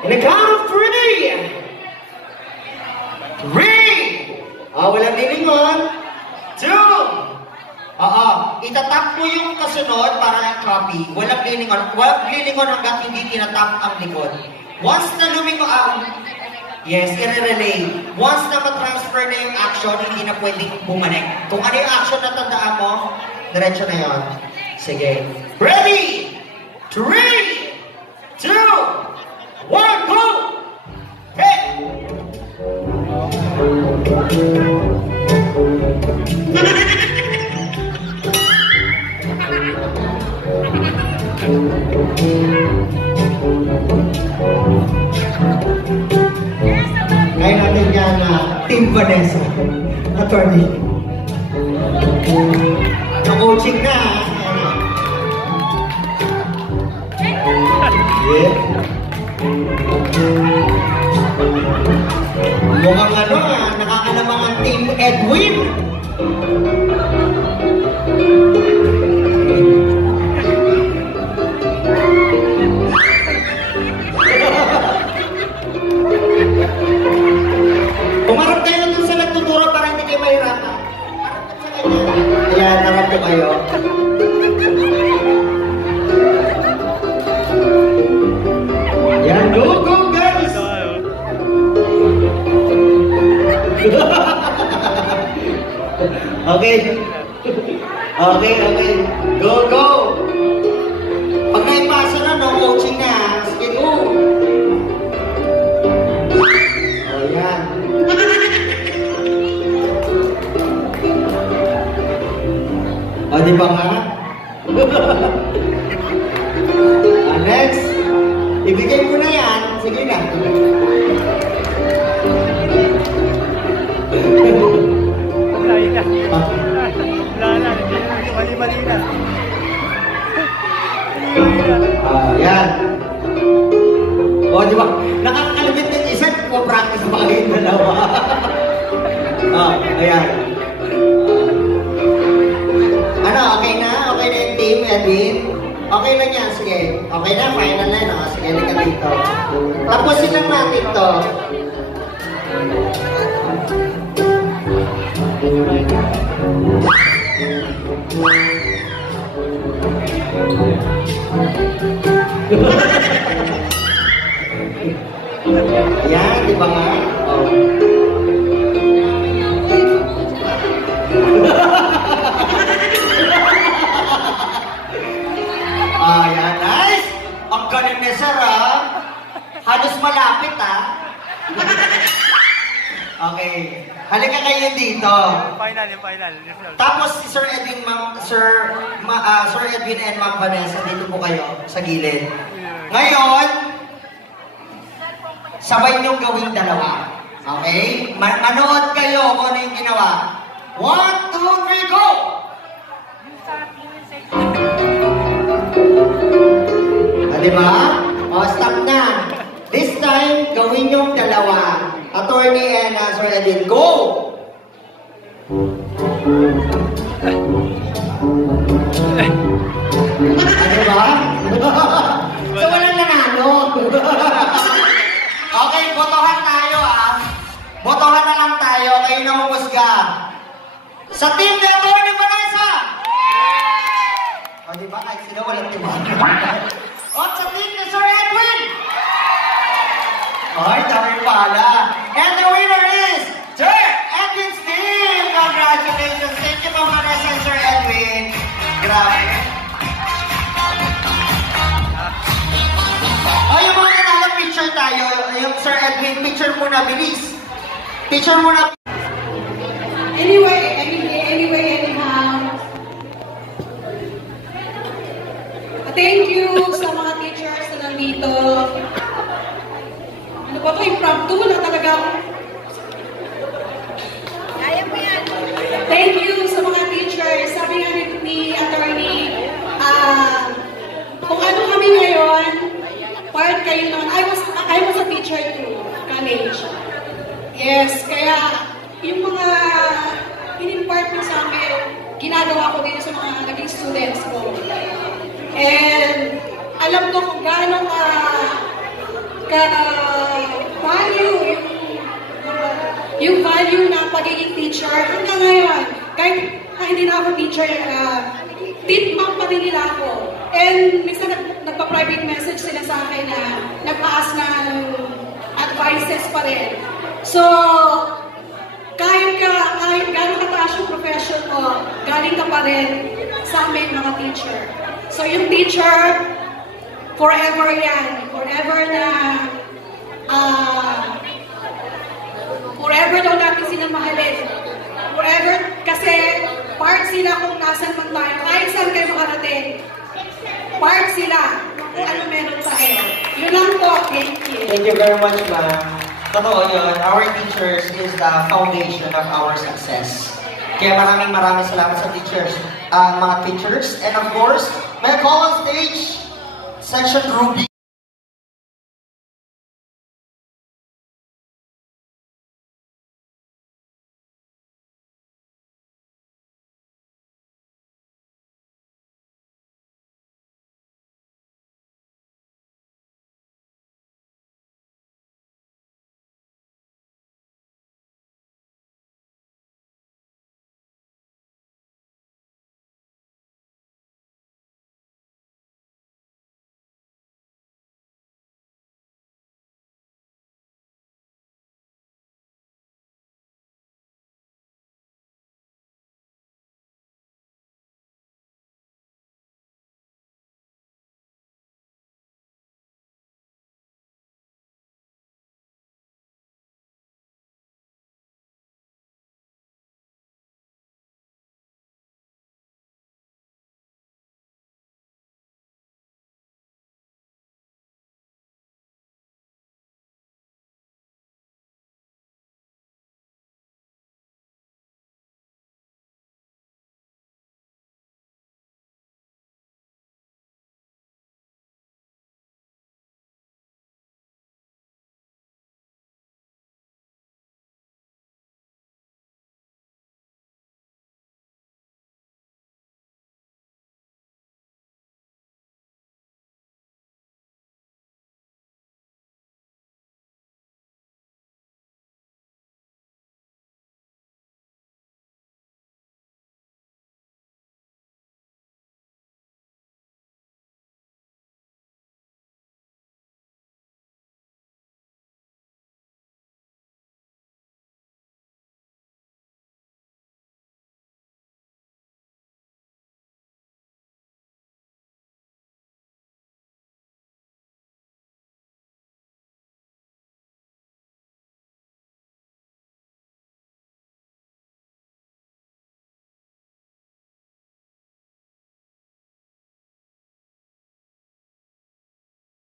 In the count of three. Walang lilingon. 2. Itatap mo yung kasunod para ang copy. Walang lilingon. Walang lilingon hanggang hindi tinatap ang likod. Once na lumingon, yes, i-relay. Once na matransfer na yung action, hindi na pwedeng bumalik. Kung ano yung action na tandaan mo, diretso na yun. Sige. Ready? 3, 2, 1, go! Hey! Kaya natin yan na Team Vanessa, attorney. Na-coaching na. Yeah. Mukhang nakakalamang ang Team Edwin. Umarap kayo dun sa nagtuturo para hindi kayo mahirapan. Ayan, harap ko kayo. Ayan, go, guys! Okay. Go! Pag naipasa na, no coaching na. Sige, go! Ayan. Di ba nga? Next. Ibigay mo na yan. Sige na. Mali na. Yan. Di ba? Nakakalabit ng isa, practice pa kayo yung dalawa. Ayan. Okay na? Okay na yung team, Edwin? Okay lang yan, sige. Okay na, final na yun. Sige, halika dito. Tapusin lang natin to. Ayan, di ba nga? Ayan, nice! Ang galing na, sir, halos malapit, Okay. Halika kayo dito. Yung final. Tapos si Sir Edwin, Sir Edwin and Ma'am Vanessa, dito po kayo sa gilid. Ngayon, sabay niyong gawing dalawa. Okay? Manood kayo kung ano yung ginawa. 1, 2, 3, go! Diba? Stop na. This time, gawin yung dalawa. Attorney and Sir Edwin, go! Diba? So, walang nanalo. Okay, botohan tayo, Botohan na lang tayo. Kayo na humusga. Sa team na Attorney Vanessa! Diba? Kahit sila walang tiwala. Sa team ni Sir Edwin! Dami pala. And the winner is Sir Edwin's team! Congratulations! Thank you, Ma'am Vanessa and Sir Edwin. Grabe. Yung mga nanalo, picture tayo. Yung Sir Edwin, picture muna, bilis. Picture muna. Anyway, anyhow. Thank you sa mga teachers na nandito. Ano ba ito? Impromptu na talagang. Kaya mo yan. Thank you sa mga teachers. Sabi nga ni Attorney, kung ano kami ngayon, part kayo nun. I was a teacher too, college. Yes, kaya yung mga in-impart mo sa amin, ginagawa ko din sa mga naging students ko. And alam ko kung gaano value, yung value ng pagiging teacher hanggang ngayon. Kahit hindi na ako teacher, mom pa rin nila ako. And minsan nagpa-private message sila sa akin na nag-ask ng advices pa rin. So, kahit gano'ng kataas yung profession mo, galing ka pa rin sa amin mga teacher. So, yung teacher, forever yan. Forever na, forever daw natin sila mahalin. Forever, kasi part sila kung nasan man tayo. Kahit saan kayo makarating, part sila kung ano meron tayo. Yun lang po. Thank you. Thank you very much, ma'am. Totoo yun. Our teachers is the foundation of our success. Kaya maraming salamat sa teachers. Mga teachers. And of course, may call on stage, Section Ruby.